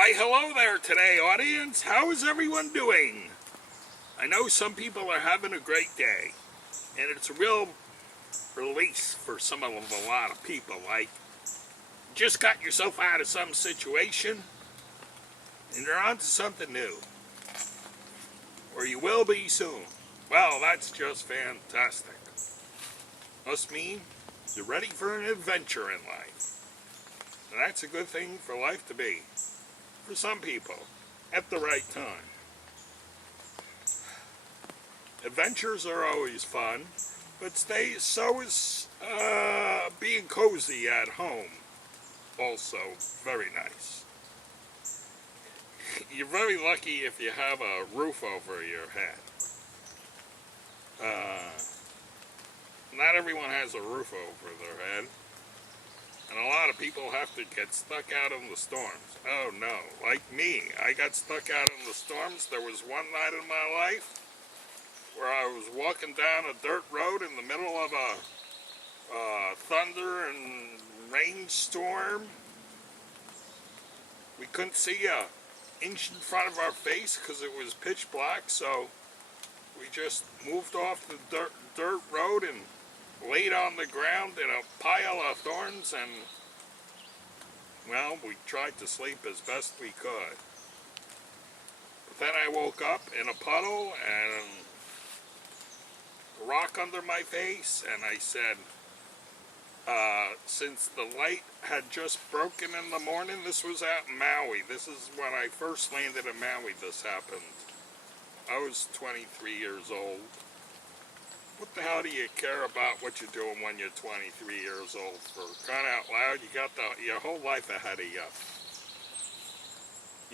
Why, hello there today, audience. How is everyone doing? I know some people are having a great day, and it's a real release for a lot of people. Like, just got yourself out of some situation, and you're on to something new. Or you will be soon. Well, that's just fantastic. Must mean you're ready for an adventure in life. And that's a good thing for life to be. For some people, at the right time. Adventures are always fun, but so is being cozy at home. Also very nice. You're very lucky if you have a roof over your head. Not everyone has a roof over their head. And a lot of people have to get stuck out in the storms. Oh no, like me. I got stuck out in the storms. There was one night in my life where I was walking down a dirt road in the middle of a thunder and rainstorm. We couldn't see an inch in front of our face because it was pitch black, so we just moved off the dirt road and laid on the ground in a pile of thorns, and well, we tried to sleep as best we could. But then I woke up in a puddle and a rock under my face, and I said, since the light had just broken in the morning, this was at Maui. This is when I first landed in Maui this happened. I was 23 years old. What the hell do you care about what you're doing when you're 23 years old? For crying out loud, you got your whole life ahead of you.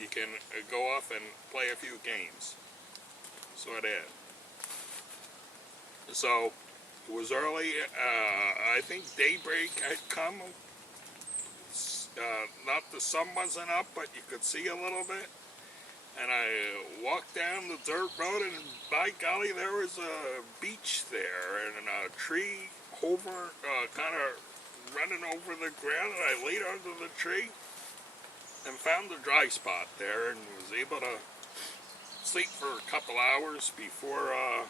You can go off and play a few games. So I did. So it was early. I think daybreak had come. Not the sun wasn't up, but you could see a little bit. And I walked down the dirt road, and by golly, there was a beach there, and a tree kind of running over the ground, and I laid under the tree and found a dry spot there, and was able to sleep for a couple hours before I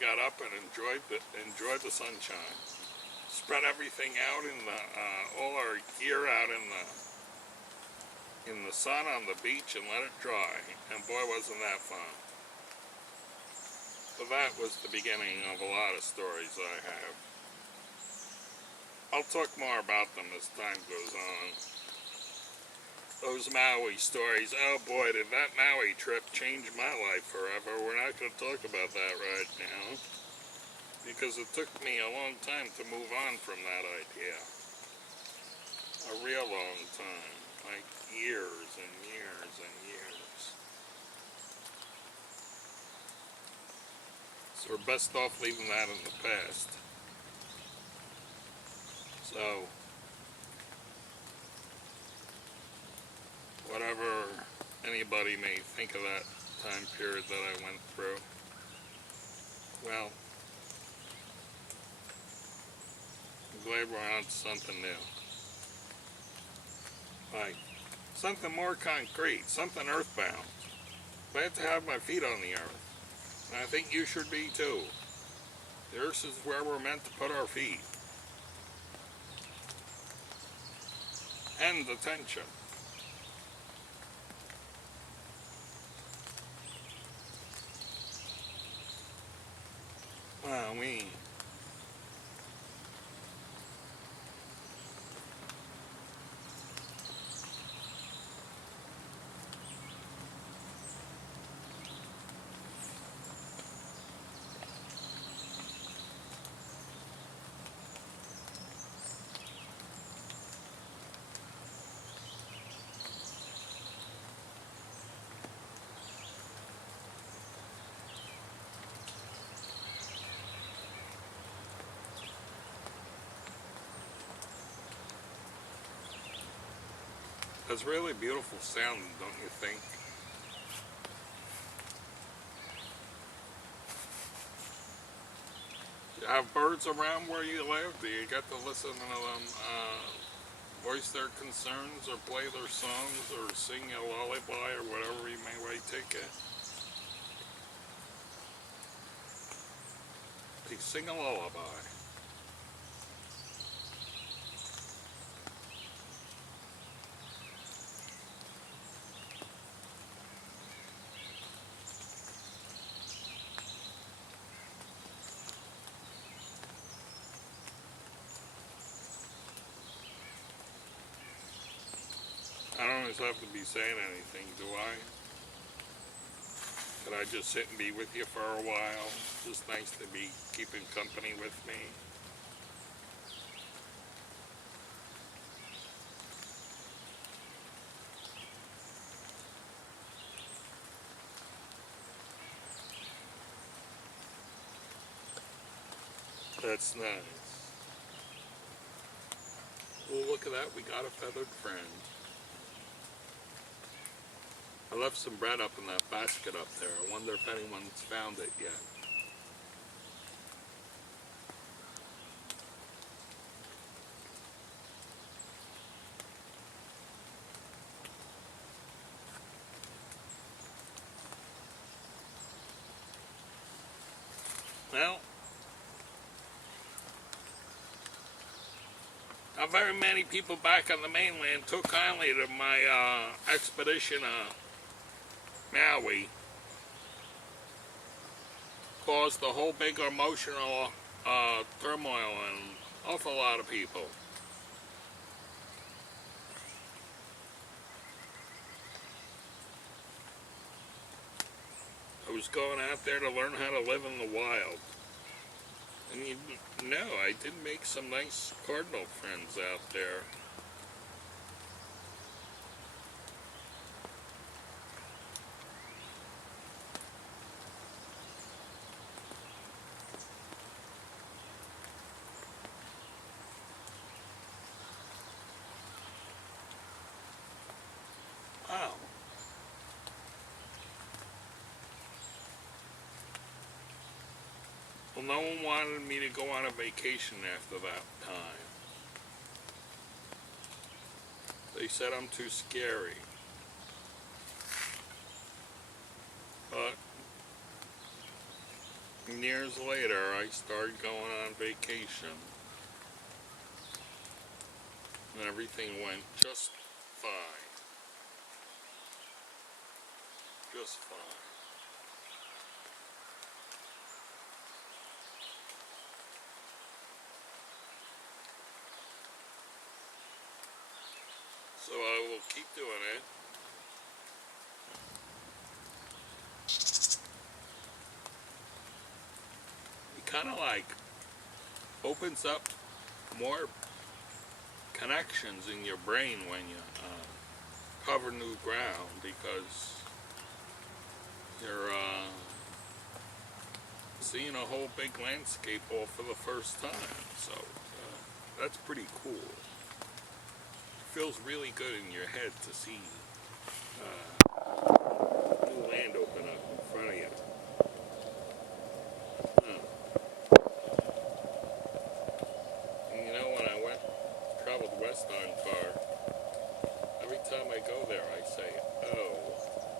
got up and enjoyed the sunshine. Spread everything out in all our gear out in the sun on the beach and let it dry, and boy wasn't that fun. But that was the beginning of a lot of stories I have. I'll talk more about them as time goes on. Those Maui stories, oh boy, did that Maui trip change my life forever. We're not going to talk about that right now, because it took me a long time to move on from that idea. A real long time. Like years and years and years. So we're best off leaving that in the past. So, whatever anybody may think of that time period that I went through, well, I'm glad we're on to something new. Like, something more concrete, something earthbound. Glad to have my feet on the earth. And I think you should be too. The earth is where we're meant to put our feet. End the tension. Wow, that's really beautiful sound, don't you think? Do you have birds around where you live? Do you get to listen to them voice their concerns or play their songs or sing a lullaby or whatever you may take it. They sing a lullaby. I don't always have to be saying anything, do I? Could I just sit and be with you for a while? Just nice to be keeping company with me. That's nice. Oh, look at that. We got a feathered friend. I left some bread up in that basket up there. I wonder if anyone's found it yet. Well, not very many people back on the mainland took kindly to my expedition Maui. Caused a whole big emotional turmoil in an awful lot of people. I was going out there to learn how to live in the wild. And you know, I did make some nice cardinal friends out there. Wow. Well, no one wanted me to go on a vacation after that time. They said I'm too scary. But years later, I started going on vacation. And everything went just fine. Just fine. So I will keep doing it. It kind of like opens up more connections in your brain when you cover new ground, because you're seeing a whole big landscape all for the first time. So that's pretty cool. It feels really good in your head to see new land open up in front of you. And you know, when I traveled west on car, every time I go there I say, oh,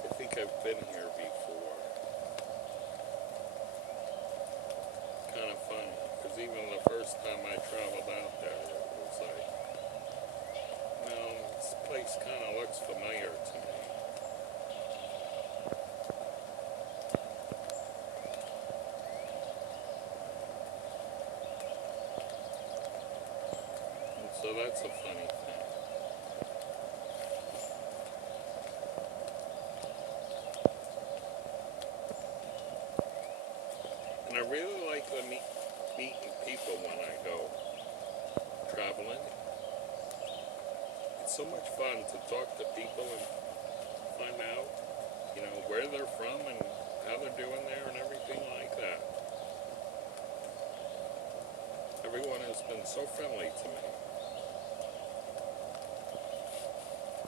I think I've been here before. Kind of funny, because even the first time I traveled out there, it was like, no, this place kind of looks familiar to me. And so that's a funny thing. And I really like meeting people when I go traveling. It's so much fun to talk to people and find out, you know, where they're from and how they're doing there and everything like that. Everyone has been so friendly to me.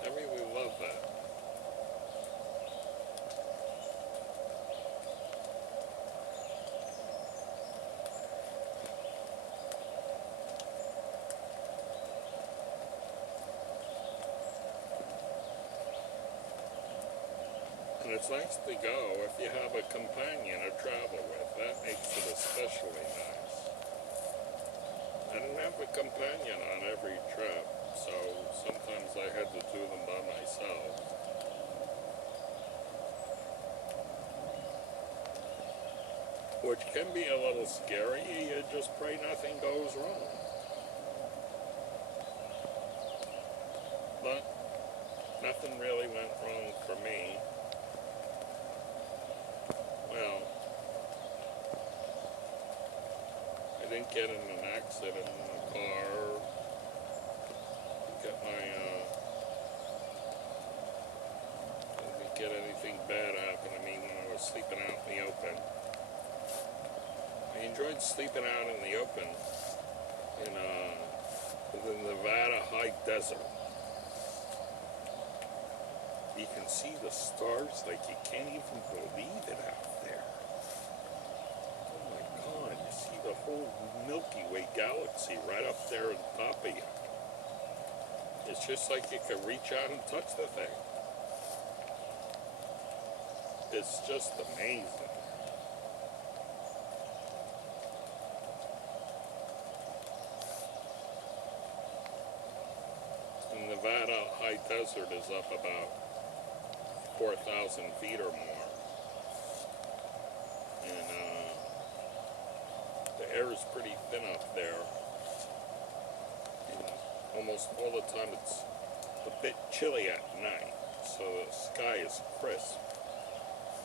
I really love that. And it's nice to go if you have a companion to travel with. That makes it especially nice. I didn't have a companion on every trip, so sometimes I had to do them by myself. Which can be a little scary. You just pray nothing goes wrong. But nothing really went wrong for me. Well, I didn't get in an accident in the car. Didn't get anything bad happen to me when I was sleeping out in the open. I enjoyed sleeping out in the open in the Nevada high desert. You can see the stars like you can't even believe it out there. Oh my God, you see the whole Milky Way galaxy right up there on top of you. It's just like you can reach out and touch the thing. It's just amazing. The Nevada high desert is up about 4,000 feet or more. And the air is pretty thin up there. And almost all the time it's a bit chilly at night. So the sky is crisp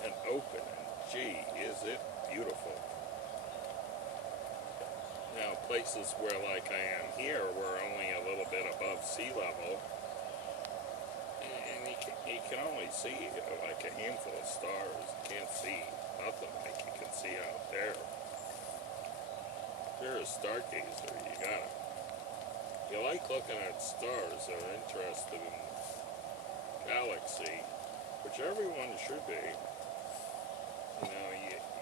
and open, and gee, is it beautiful. Now, places where like I am here, we're only a little bit above sea level, and you can only see like a handful of stars. You can't see nothing like you can see out there. If you're a stargazer, you like looking at stars that are interested in the galaxy, which everyone should be. You know,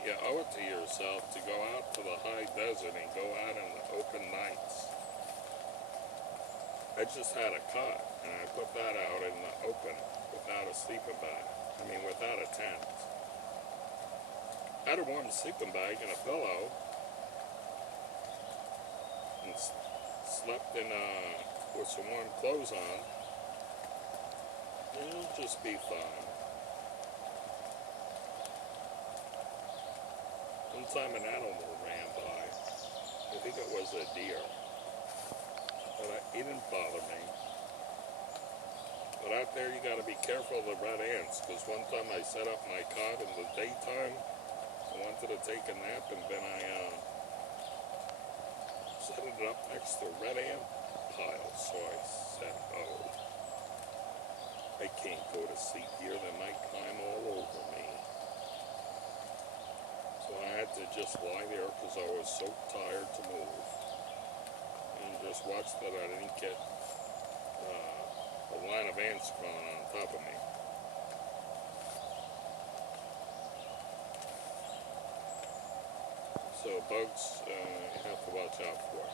you owe it to yourself to go out to the high desert and go out in the open nights. I just had a cot, and I put that out in the open without a sleeping bag. Without a tent. I had a warm sleeping bag and a pillow, and slept in with some warm clothes on. It'll just be fun. One time an animal ran by. I think it was a deer. But it didn't bother me. But out there you gotta be careful of the red ants, because one time I set up my cot in the daytime. I wanted to take a nap, and then I set it up next to a red ant pile. So I said, oh, I can't go to sleep here. They might climb all over me. So I had to just lie there because I was so tired to move. And just watch that I didn't get a line of ants crawling on top of me. So bugs, you have to watch out for.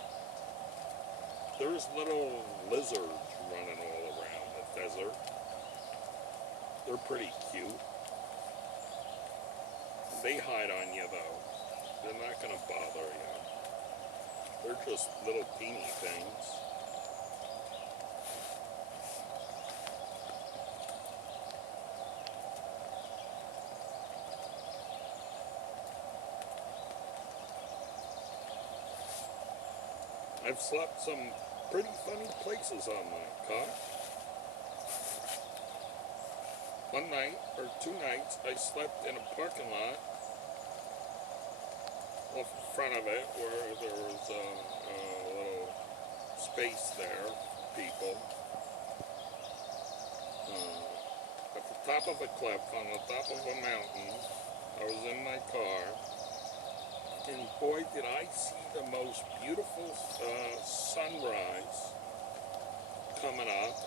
There's little lizards running all around the desert. They're pretty cute. They hide on you though. They're not going to bother you. They're just little teeny things. I've slept some pretty funny places on my cot. One night, or 2 nights, I slept in a parking lot off in front of it where there was a little space there for people. At the top of a cliff, on the top of a mountain, I was in my car, and boy did I see the most beautiful sunrise coming up.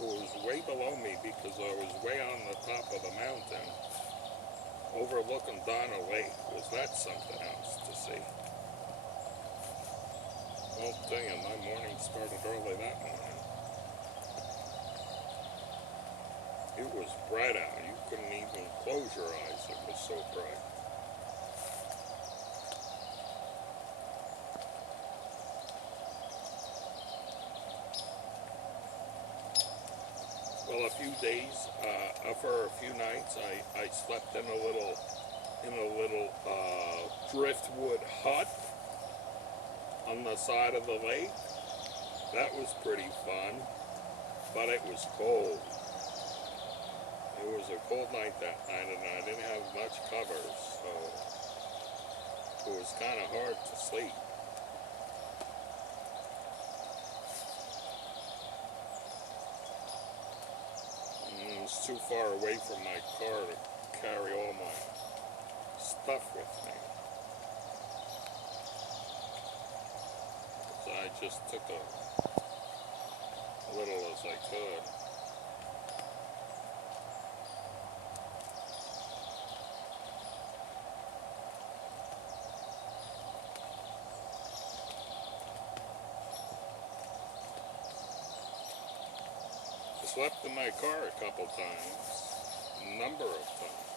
It was way below me because I was way on the top of the mountain, overlooking Donna Lake. Was that something else to see? I'll tell you, my morning started early that morning. was bright out. You couldn't even close your eyes. It was so bright. Well, a few days, for a few nights, I slept in a little driftwood hut on the side of the lake. That was pretty fun, but it was cold. It was a cold night that night, and I didn't have much covers, so it was kind of hard to sleep. And it was too far away from my car to carry all my stuff with me. So I just took a little as I could. I slept in my car a couple times, a number of times.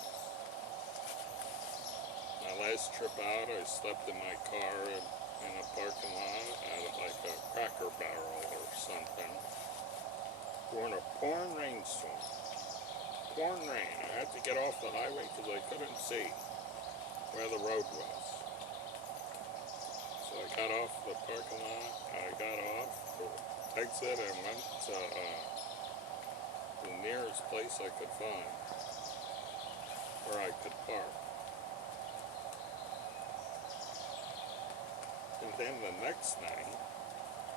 My last trip out, I slept in my car in a parking lot at like a Cracker Barrel or something during a pouring rainstorm. Pouring rain. I had to get off the highway because I couldn't see where the road was. So I got off the parking lot, I got off the exit and went to the nearest place I could find where I could park. And then the next night,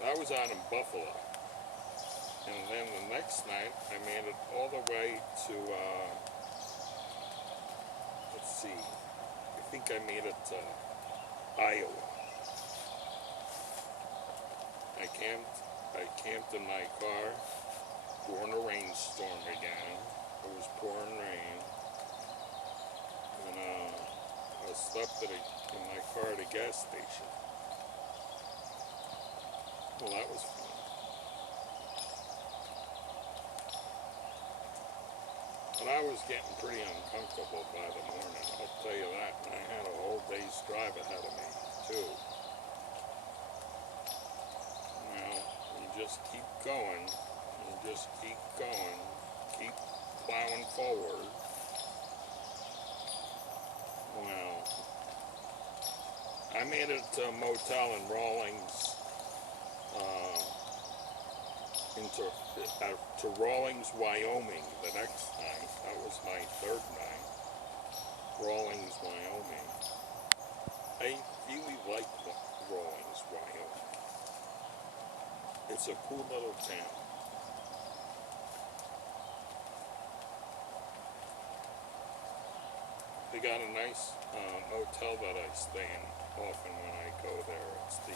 that was out in Buffalo. And then the next night, I made it all the way to, let's see, I think I made it to Iowa. I camped in my car during a rainstorm again. It was pouring rain. And I slept in my car at a gas station. Well, that was fun. But I was getting pretty uncomfortable by the morning, I'll tell you that. And I had a whole day's drive ahead of me, too. Well, you just keep going. You just keep going. Keep plowing forward. Well, I made it to a motel in Rawlings, to Rawlings, Wyoming the next night. That was my third night. Rawlings, Wyoming. I really like Rawlings, Wyoming. It's a cool little town. They got a nice motel that I stay in often when I go there. It's the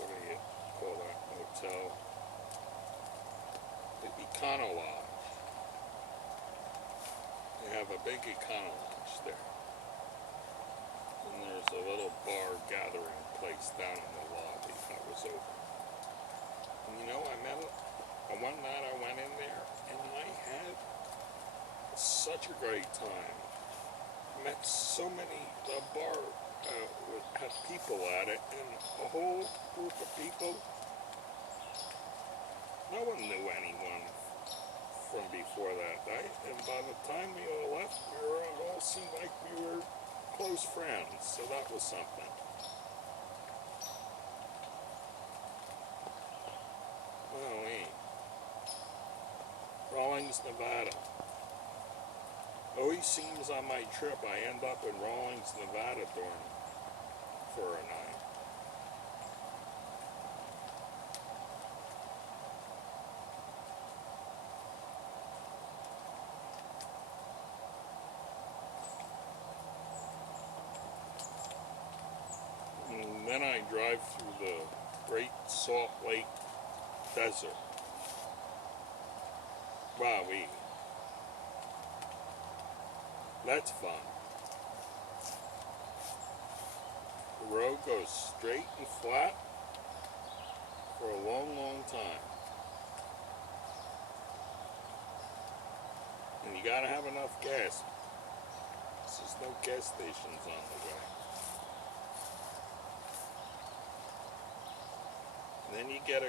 what do you call that motel? The Econo Lodge. They have a big Econo Lodge there. And there's a little bar gathering place down in the lobby that was open. And you know, one night I went in there and I had such a great time. Met so many, the bar had people at it, and a whole group of people. No one knew anyone from before that night, and by the time we all left, it all seemed like we were close friends, so that was something. Oh, wait. Rawlings, Nevada. Always seems on my trip I end up in Rawlings, Nevada for a night. And then I drive through the Great Salt Lake Desert. Wowee. That's fun. The road goes straight and flat for a long, long time. you gotta have enough gas. There's no gas stations on the way. And then you get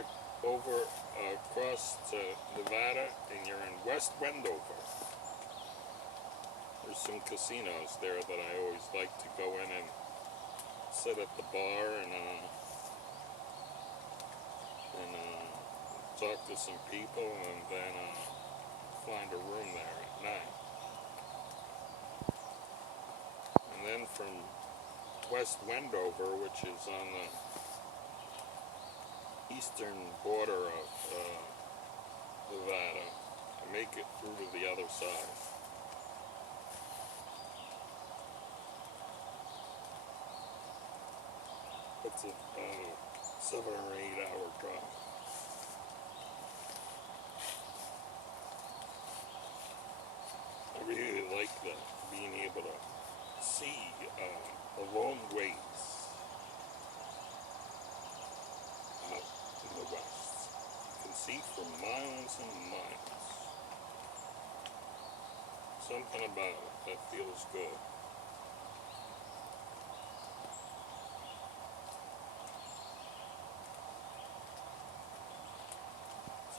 over across to Nevada, and you're in West Wendover. There's some casinos there that I always like to go in and sit at the bar and talk to some people, and then find a room there at night. And then from West Wendover, which is on the eastern border of Nevada, I make it through to the other side. It's a 7 or 8 hour drive. I really like that, being able to see a long ways out in the west. You can see for miles and miles. Something about it that feels good.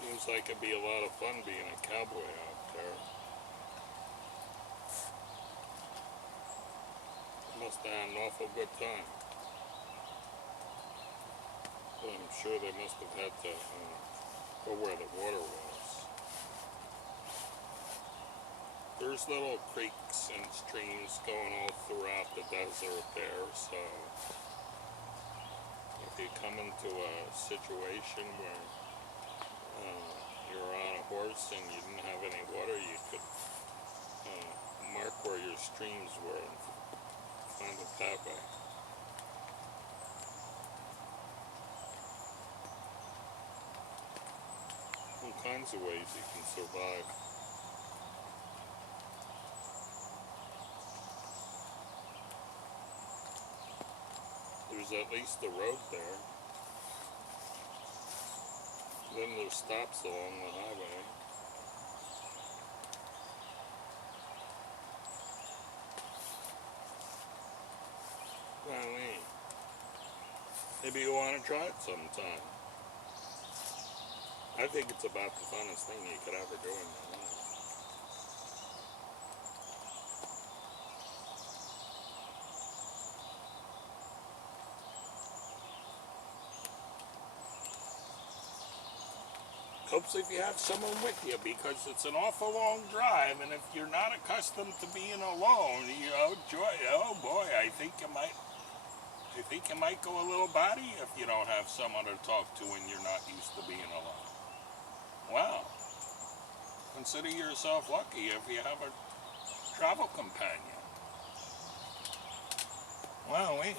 Seems like it'd be a lot of fun being a cowboy out there. Must have had an awful good time. But I'm sure they must have had to go where the water was. There's little creeks and streams going all throughout the desert there, so if you come into a situation where you're on a horse and you didn't have any water, you could mark where your streams were and find it that way. All kinds of ways you can survive. There's at least a road there. Then there's stops along the highway. Well, maybe you want to try it sometime. I think it's about the funnest thing you could ever do in your life. Helps if you have someone with you, because it's an awful long drive, and if you're not accustomed to being alone, oh boy, I think you might go a little batty if you don't have someone to talk to and you're not used to being alone. Wow. Consider yourself lucky if you have a travel companion. Wow, wait.